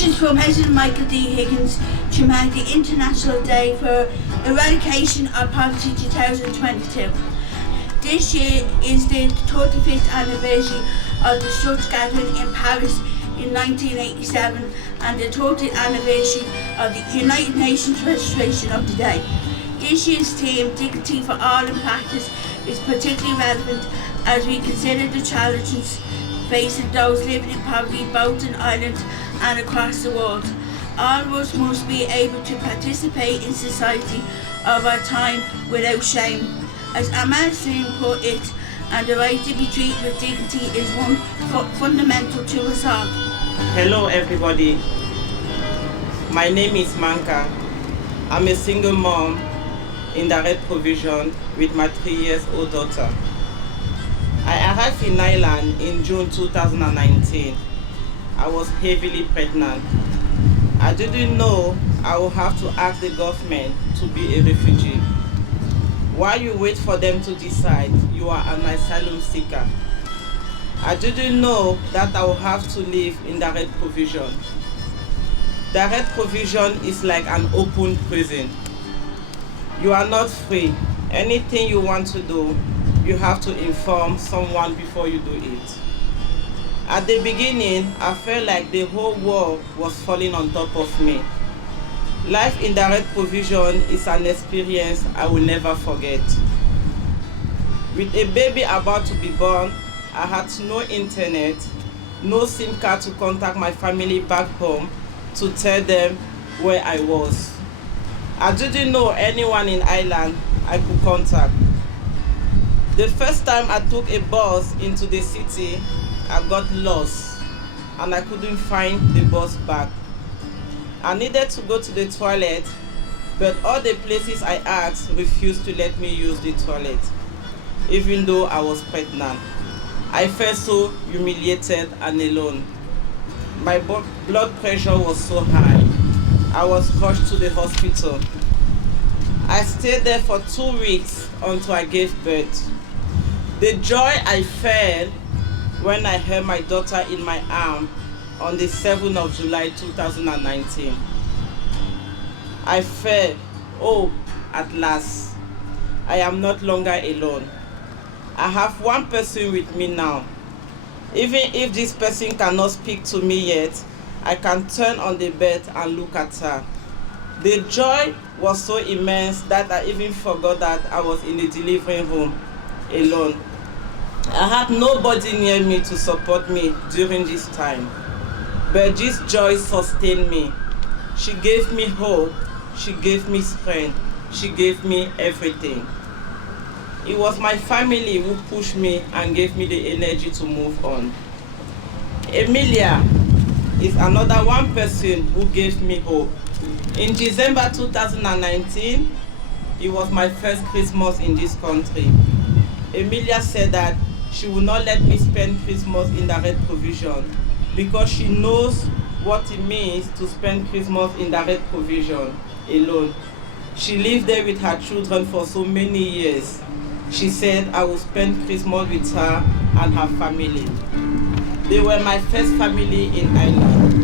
wishes from President Michael D. Higgins to mark the International Day for Eradication of Poverty 2022. This year is the 35th anniversary of the Struts gathering in Paris in 1987 and the 30th anniversary of the United Nations registration of the day. This year's theme, Dignity for All in Practice, is particularly relevant as we consider the challenges facing those living in poverty both in Ireland and across the world. All of us must be able to participate in society of our time without shame. As Amanda's put it, and the right to be treated with dignity is one fundamental to us all. Hello everybody, my name is Manka. I'm a single mom in direct provision with my 3-year-old daughter. I arrived in Ireland in June 2019. I was heavily pregnant. I didn't know I would have to ask the government to be a refugee. While you wait for them to decide you are an asylum seeker, I didn't know that I would have to live in direct provision. Direct provision is like an open prison. You are not free. Anything you want to do, you have to inform someone before you do it. At the beginning, I felt like the whole world was falling on top of me. Life in direct provision is an experience I will never forget. With a baby about to be born, I had no internet, no SIM card to contact my family back home to tell them where I was. I didn't know anyone in Ireland I could contact. The first time I took a bus into the city, I got lost and I couldn't find the bus back. I needed to go to the toilet, but all the places I asked refused to let me use the toilet, even though I was pregnant. I felt so humiliated and alone. My blood pressure was so high. I was rushed to the hospital. I stayed there for 2 weeks until I gave birth. The joy I felt when I held my daughter in my arm on the 7th of July 2019. I felt, oh, at last, I am not longer alone. I have one person with me now. Even if this person cannot speak to me yet, I can turn on the bed and look at her. The joy was so immense that I even forgot that I was in the delivery room alone. I had nobody near me to support me during this time, but this joy sustained me. She gave me hope, she gave me strength, she gave me everything. It was my family who pushed me and gave me the energy to move on. Emilia is another one person who gave me hope. In December 2019, it was my first Christmas in this country. Emilia said that she would not let me spend Christmas in direct provision because she knows what it means to spend Christmas in direct provision alone. She lived there with her children for so many years. She said I would spend Christmas with her and her family. They were my first family in Ireland.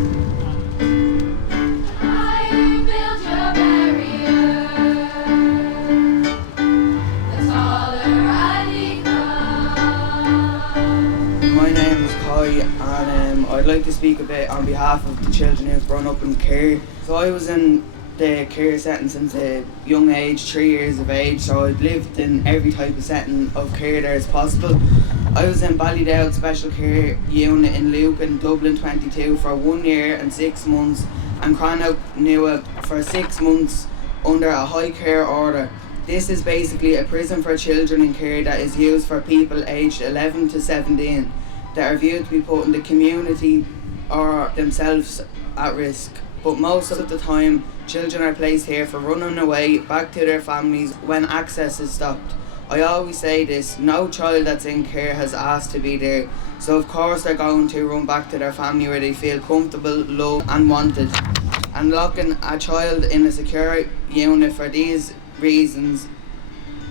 My name is Quay and I'd like to speak a bit on behalf of the children who've grown up in care. So I was in the care setting since a young age, 3 years of age, so I've lived in every type of setting of care there is possible. I was in Ballydale Special Care Unit in Lucan, Dublin 22 for 1 year and 6 months and Cranach Newark for 6 months under a high care order. This is basically a prison for children in care that is used for people aged 11 to 17 that are viewed to be putting the community or themselves at risk. But most of the time, children are placed here for running away back to their families when access is stopped. I always say this, no child that's in care has asked to be there, so of course they're going to run back to their family where they feel comfortable, loved and wanted. And locking a child in a secure unit for these reasons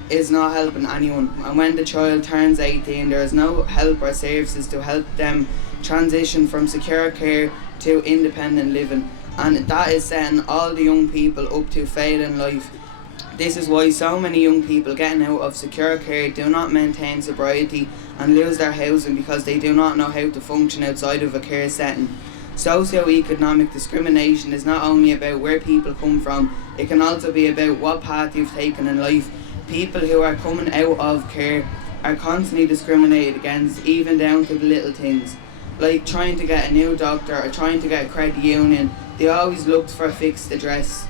is not helping anyone. And when the child turns 18, there is no help or services to help them transition from secure care to independent living, and that is setting all the young people up to fail in life. This is why so many young people getting out of secure care do not maintain sobriety and lose their housing, because they do not know how to function outside of a care setting. Socio-economic discrimination is not only about where people come from, it can also be about what path you've taken in life. People who are coming out of care are constantly discriminated against, even down to the little things, like trying to get a new doctor or trying to get a credit union. They always looked for a fixed address,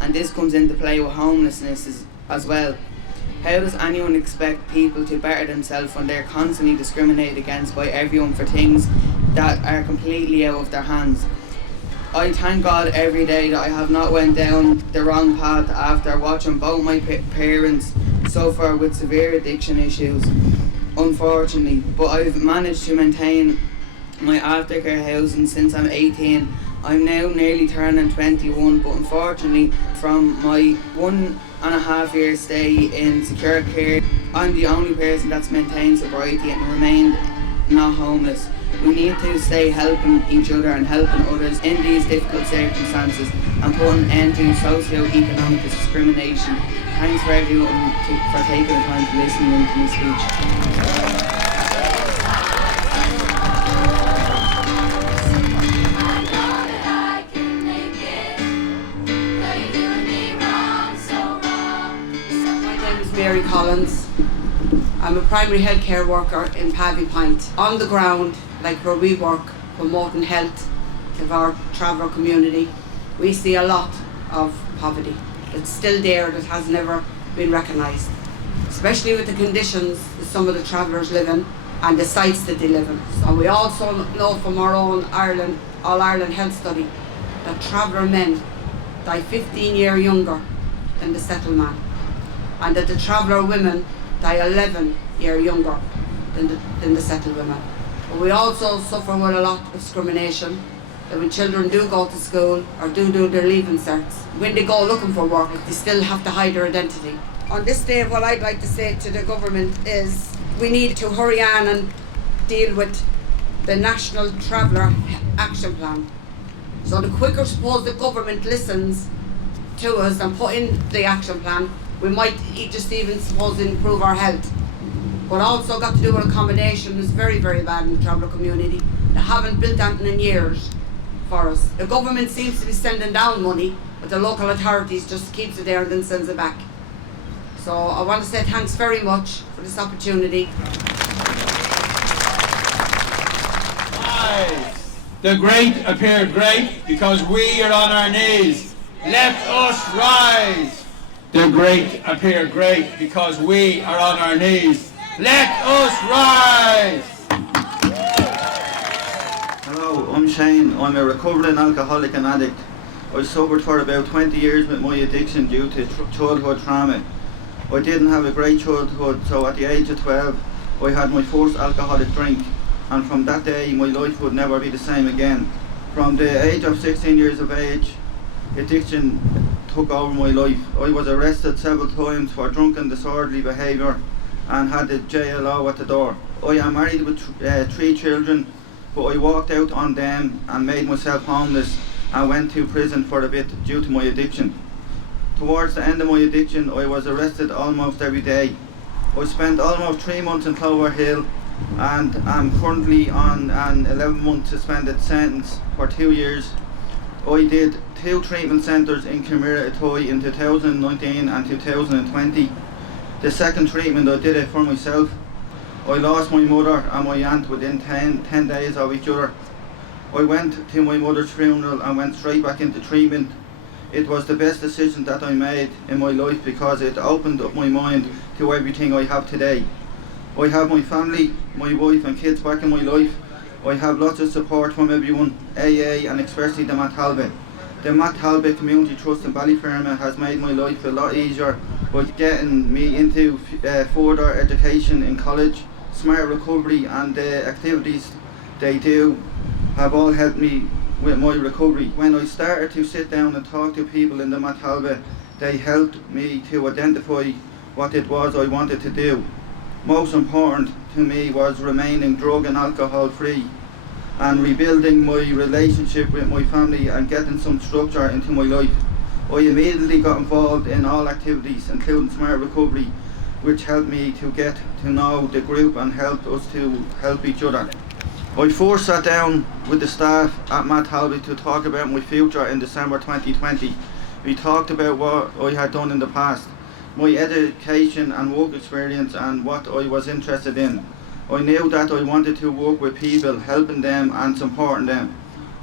and this comes into play with homelessness as well. How does anyone expect people to better themselves when they're constantly discriminated against by everyone for things that are completely out of their hands? I thank God every day that I have not went down the wrong path after watching both my parents suffer with severe addiction issues, unfortunately. But I've managed to maintain my aftercare housing since I'm 18. I'm now nearly turning 21, but unfortunately from my 1.5 year stay in secure care, I'm the only person that's maintained sobriety and remained not homeless. We need to stay helping each other and helping others in these difficult circumstances and put an end to socio-economic discrimination. Thanks for everyone for taking the time to listen to my speech. Mary Collins. I'm a primary healthcare worker in Pavy Point. On the ground, like where we work, promoting health of our traveller community, we see a lot of poverty. It's still there, that has never been recognised, especially with the conditions that some of the travellers live in and the sites that they live in. And we also know from our own All Ireland Health Study that traveller men die 15 years younger than the settled man, and that the traveller women die 11 years younger than the settled women. But we also suffer with a lot of discrimination, that when children do go to school or do their leaving certs, when they go looking for work, they still have to hide their identity. On this day, what I'd like to say to the government is we need to hurry on and deal with the National Traveller Action Plan. So the quicker, suppose, the government listens to us and put in the action plan, we might just even suppose improve our health. But also got to do with accommodation is very, very bad in the traveller community. They haven't built anything in years for us. The government seems to be sending down money, but the local authorities just keeps it there and then sends it back. So I want to say thanks very much for this opportunity. The great appear great because we are on our knees. Let us rise. The great appear great because we are on our knees. Let us rise! Hello, I'm Shane. I'm a recovering alcoholic and addict. I suffered for about 20 years with my addiction due to childhood trauma. I didn't have a great childhood, so at the age of 12 I had my first alcoholic drink, and from that day my life would never be the same again. From the age of 16 years of age, addiction took over my life. I was arrested several times for drunken disorderly behaviour and had the JLO at the door. I am married with 3 children, but I walked out on them and made myself homeless and went to prison for a bit due to my addiction. Towards the end of my addiction, I was arrested almost every day. I spent almost 3 months in Clover Hill and I'm currently on an 11-month suspended sentence for 2 years. I did 2 treatment centres in Quay in 2019 and 2020. The second treatment I did it for myself. I lost my mother and my aunt within 10 days of each other. I went to my mother's funeral and went straight back into treatment. It was the best decision that I made in my life because it opened up my mind to everything I have today. I have my family, my wife and kids back in my life. I have lots of support from everyone, AA and especially the Matt Talbot. The Matt Talbot Community Trust in Ballyfermot has made my life a lot easier by getting me into further education in college. Smart Recovery and the activities they do have all helped me with my recovery. When I started to sit down and talk to people in the Matt Talbot, they helped me to identify what it was I wanted to do. Most important to me was remaining drug and alcohol free. and rebuilding my relationship with my family and getting some structure into my life. I immediately got involved in all activities, including Smart Recovery, which helped me to get to know the group and helped us to help each other. I first sat down with the staff at Matt Halby to talk about my future in December 2020. We talked about what I had done in the past, my education and work experience and what I was interested in. I knew that I wanted to work with people, helping them and supporting them.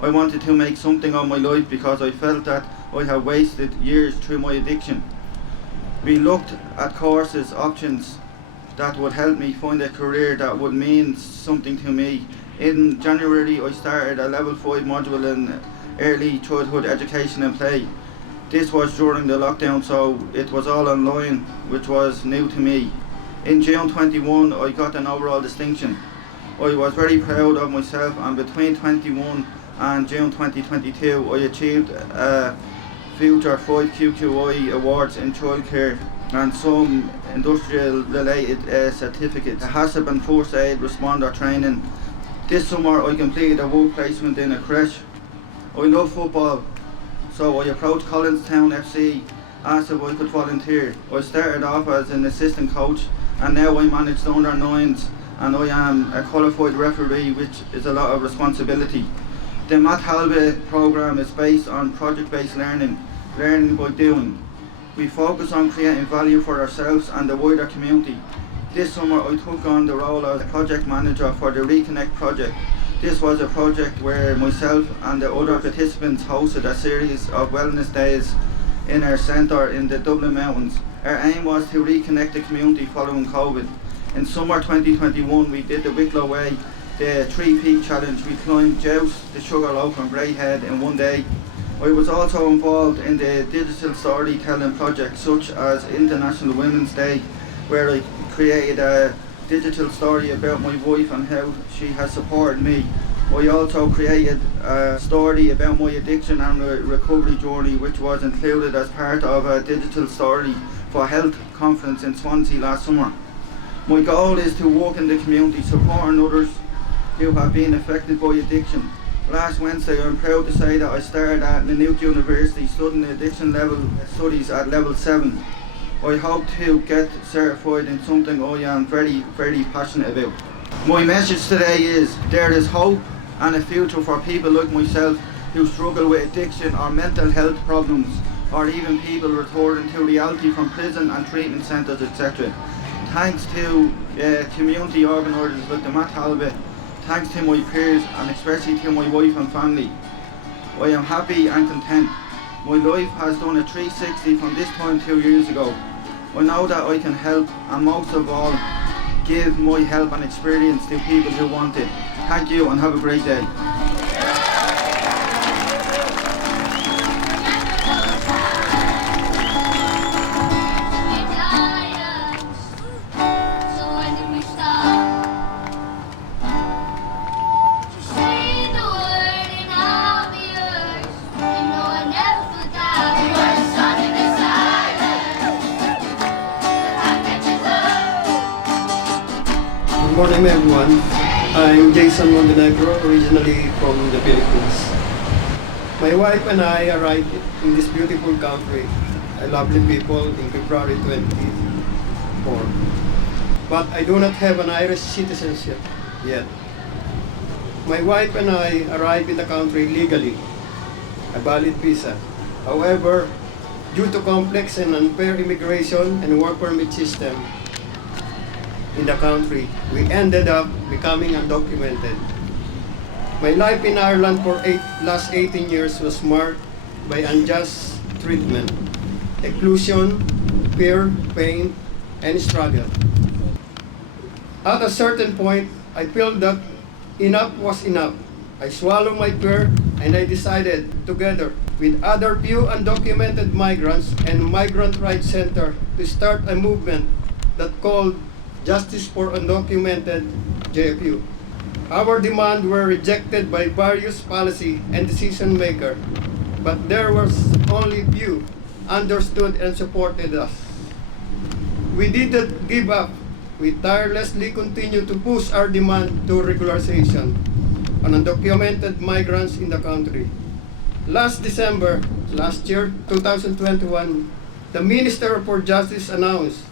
I wanted to make something of my life because I felt that I had wasted years through my addiction. We looked at courses, options that would help me find a career that would mean something to me. In January I started a level 5 module in early childhood education and play. This was during the lockdown, so it was all online, which was new to me. In June 21 I got an overall distinction. I was very proud of myself, and between 21 and June 2022 I achieved a future 5 QQI awards in childcare and some industrial related certificates. A HACCP and first aid responder training. This summer I completed a work placement in a creche. I love football, so I approached Collinstown FC, asked if I could volunteer. I started off as an assistant coach and now I manage the under 9s, and I am a qualified referee, which is a lot of responsibility. The Matt Halby programme is based on project-based learning by doing. We focus on creating value for ourselves and the wider community. This summer I took on the role as project manager for the Reconnect project. This was a project where myself and the other participants hosted a series of wellness days in our centre in the Dublin mountains. Our aim was to reconnect the community following COVID. In summer 2021 we did the Wicklow Way, the 3 Peak Challenge. We climbed Joust, the Sugarloaf and Greyhead in one day. I was also involved in the digital storytelling project such as International Women's Day, where I created a digital story about my wife and how she has supported me. I also created a story about my addiction and recovery journey, which was included as part of a digital story for health conference in Swansea last summer. My goal is to work in the community supporting others who have been affected by addiction. Last Wednesday I'm proud to say that I started at Maynooth University studying addiction level studies at level 7. I hope to get certified in something I am very passionate about. My message today is there is hope and a future for people like myself who struggle with addiction or mental health problems, or even people returning to reality from prison and treatment centres, etc. Thanks to community organisers like the Matt Halby, thanks to my peers and especially to my wife and family. I am happy and content. My life has done a 360 from this time 2 years ago. I know that I can help, and most of all, give my help and experience to people who want it. Thank you and have a great day. Good morning everyone. I'm Jason Montenegro, originally from the Philippines. My wife and I arrived in this beautiful country, a lovely people, in February 24. But I do not have an Irish citizenship yet. My wife and I arrived in the country legally, a valid visa. However, due to complex and unfair immigration and work permit system, in the country, we ended up becoming undocumented. My life in Ireland for last 18 years was marked by unjust treatment, exclusion, fear, pain, and struggle. At a certain point, I felt that enough was enough. I swallowed my fear and I decided, together with other few undocumented migrants and Migrant Rights Center, to start a movement that called Justice for Undocumented JFU. Our demands were rejected by various policy and decision makers, but there was only few understood and supported us. We didn't give up. We tirelessly continued to push our demand to regularization. on undocumented migrants in the country. Last December, last year, 2021, the Minister for Justice announced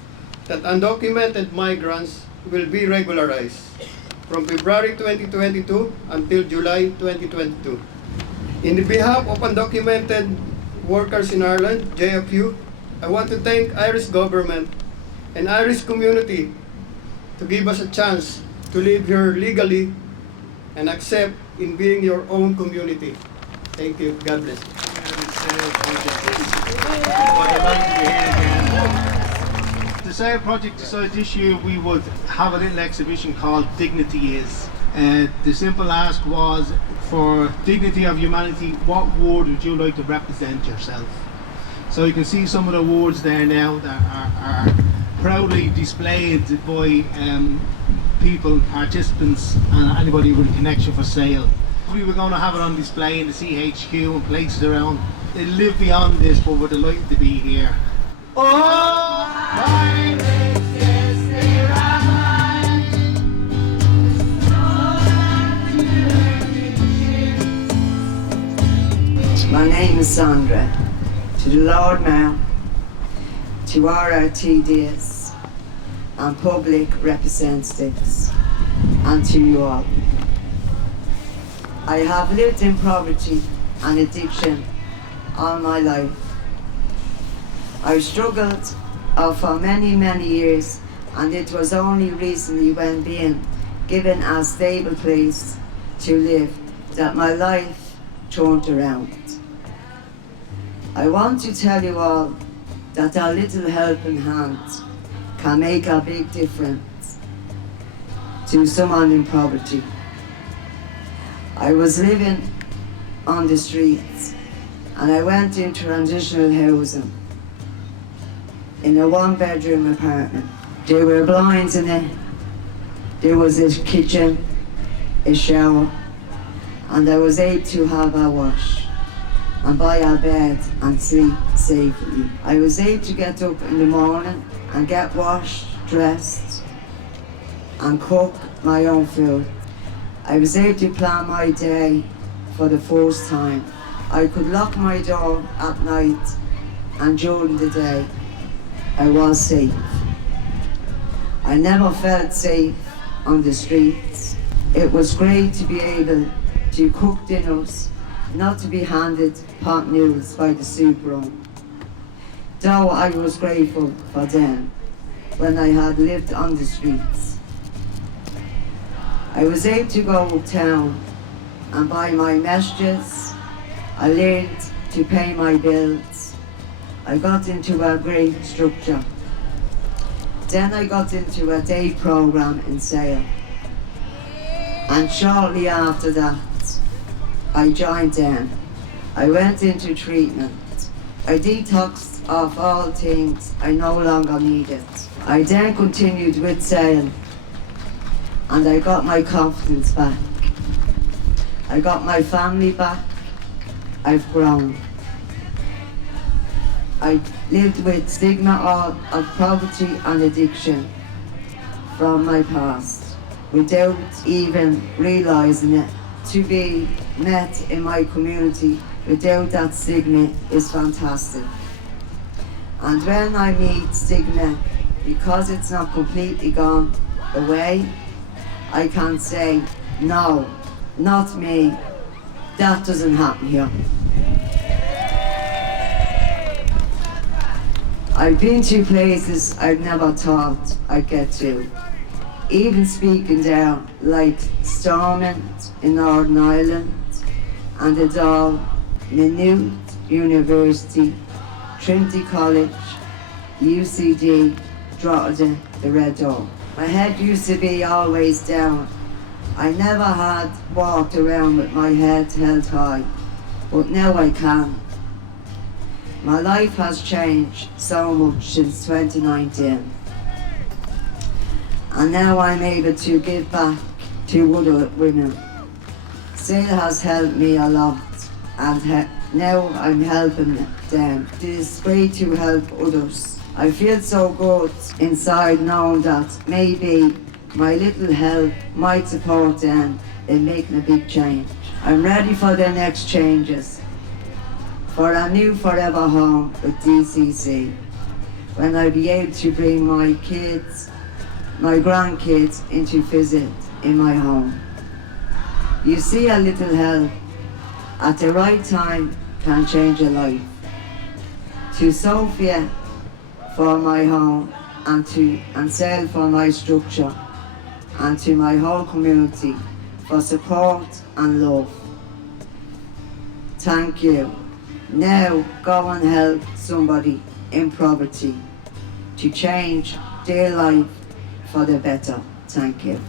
that undocumented migrants will be regularized from February 2022 until July 2022. In the behalf of undocumented workers in Ireland, JFU, I want to thank Irish government and Irish community to give us a chance to live here legally and accept in being your own community. Thank you. God bless. The SAIL project decided this year we would have a little exhibition called Dignity Is. The simple ask was, for dignity of humanity, what word would you like to represent yourself? So you can see some of the words there now that are proudly displayed by people, participants, and anybody with a connection for SAIL. We were going to have it on display in the CHQ and places around. It lived beyond this, but we're delighted to be here. Oh, my My name is Sandra. To the Lord Mayor, to RRTDs and public representatives, and to you all. I have lived in poverty and addiction all my life. I've struggled for many, many years, and it was only recently when being given a stable place to live that my life turned around. I want to tell you all that a little helping hand can make a big difference to someone in poverty. I was living on the streets and I went into transitional housing in a one-bedroom apartment. There were blinds in it, there was a kitchen, a shower, and I was able to have a wash and buy a bed and sleep safely. I was able to get up in the morning and get washed, dressed, and cook my own food. I was able to plan my day for the first time. I could lock my door at night, and during the day, I was safe. I never felt safe on the streets. It was great to be able to cook dinners, not to be handed pot noodles by the soup room. Though I was grateful for them when I had lived on the streets. I was able to go uptown and buy my messages. I learned to pay my bills. I got into a great structure. Then I got into a day program in SAIL. And shortly after that, I joined them. I went into treatment. I detoxed off all things I no longer needed. I then continued with SAIL, and I got my confidence back. I got my family back. I've grown. I lived with stigma of poverty and addiction from my past without even realizing it. To be met in my community without that stigma is fantastic. And when I meet stigma, because it's not completely gone away, I can say, no, not me, that doesn't happen here. I've been to places I've never thought I'd get to. Even speaking there, like Stormont in Northern Ireland, and the Dáil, Maynooth University, Trinity College, UCD, Drogheda, the Red Door. My head used to be always down. I never had walked around with my head held high, but now I can. My life has changed so much since 2019. And now I'm able to give back to other women. SAIL has helped me a lot, and now I'm helping them. It is great to help others. I feel so good inside knowing that maybe my little help might support them in making a big change. I'm ready for the next changes, for a new forever home with DCC, when I'll be able to bring my kids, my grandkids into visit in my home. You see, a little help at the right time can change a life. To Sophia for my home and Sel for my structure, and to my whole community for support and love. Thank you. Now go and help somebody in poverty to change their life for the better. Thank you.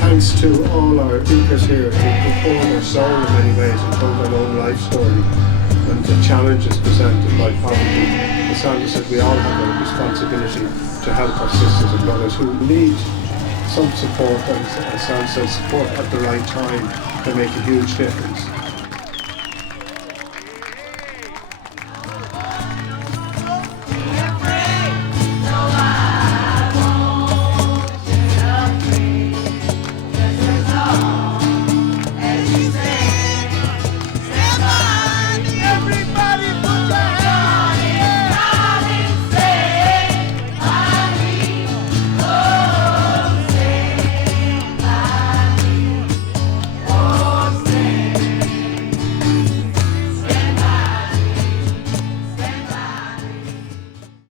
Thanks to all our speakers here who put forward their soul in many ways and told their own life story and the challenges presented by poverty. As Sandra said, we all have a responsibility to help our sisters and brothers who need some support, and as Sandra said, support at the right time can make a huge difference.